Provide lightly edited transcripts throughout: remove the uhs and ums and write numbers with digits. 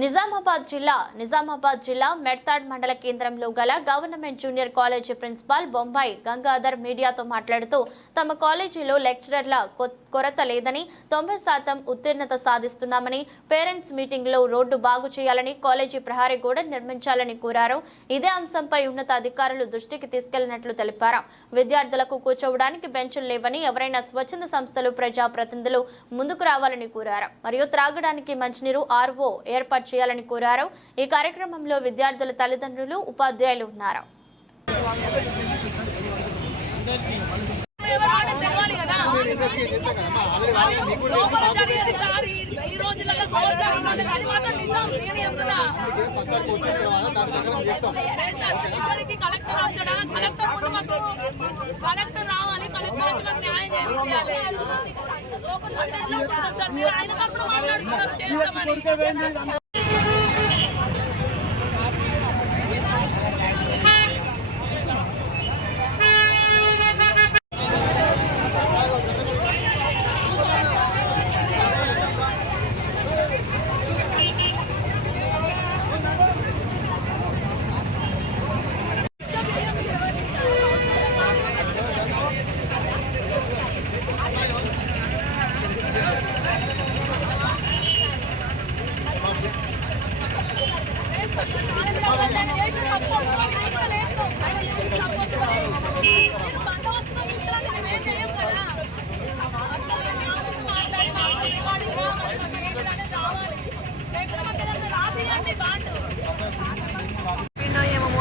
నిజామాబాద్ జిల్లా మెడ్తాడ్ మండల కేంద్రంలో గల government junior college principal Bombay Gangadhar మీడియాతో మాట్లాడుతూ తమ కాలేజీలో లెక్చరర్ల కొరత లేదని 90% ఉత్తీర్ణత సాధిస్తున్నామని పేరెంట్స్ మీటింగ్ లో రోడ్డు బాగు చేయాలని కాలేజీ ప్రహారీ గోడ నిర్మించాలని కోరారు. ఇదే అంశంపై ఉన్నత అధికారులు దృష్టికి తీసుకెళ్లినట్లు తెలిపారు. విద్యార్థులకు కూర్చోవడానికి బెంచులు లేవని ఎవరైనా స్వచ్ఛంద సంస్థలు ప్రజా ప్రతినిధులు ముందుకు రావాలని కోరారు. మరియు త్రాగడానికి మంచినీరు ఆర్ఓ ఏర్పాటు చేయాలని కోరారు. ఈ కార్యక్రమంలో విద్యార్థుల తల్లిదండ్రులు ఉపాధ్యాయులు ఉన్నారు.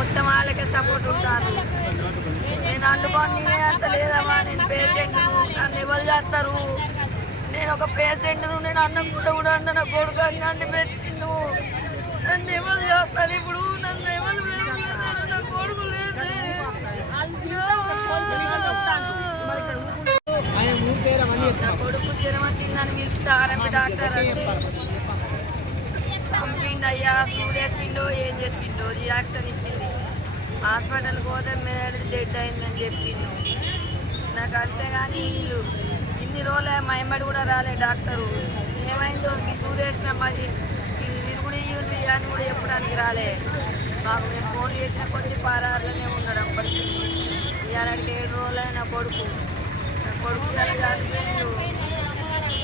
మొత్తం వాళ్ళకే సపోర్ట్ ఉంటాను. నేను అంటుకొని నేనే అంత లేదమ్మా, నేను పేషెంట్ను, నన్ను ఎవరు చేస్తారు? నేను ఒక పేషెంట్ను, నేను అన్నం కూడా అంట నా కొడుకు అండి పెట్టిండు. నన్ను ఎవరు చేస్తారు? ఇప్పుడు నన్ను ఎవరు లేరు, నా కొడుకు లేదు. నా కొడుకు జ్వరం వచ్చిందని పిలిస్తే ఆర్ఎంపీ డాక్టర్ వచ్చి పంపిండి అయ్యా, సూర్యచిండో ఏం చేసిండో రియాక్షన్ ఇచ్చింది. హాస్పిటల్కి పోతే మీద డెడ్ అయిందని చెప్పిండు. నాకు అంతేగాని వీళ్ళు ఇన్ని రోజులే మా ఎంబడి కూడా రాలే డాక్టరు. ఏమైందో ఈ సూర్యేసిన మరి ఇరుగుడు ఇవి అని కూడా చెప్పడానికి రాలే. మాకు మేము ఫోన్ చేసిన కొద్ది పారార్లోనే ఉన్నాడు అప్పటికి. ఇవాళకి 7 రోజులే నా కొడుకు చనిపోయిండు.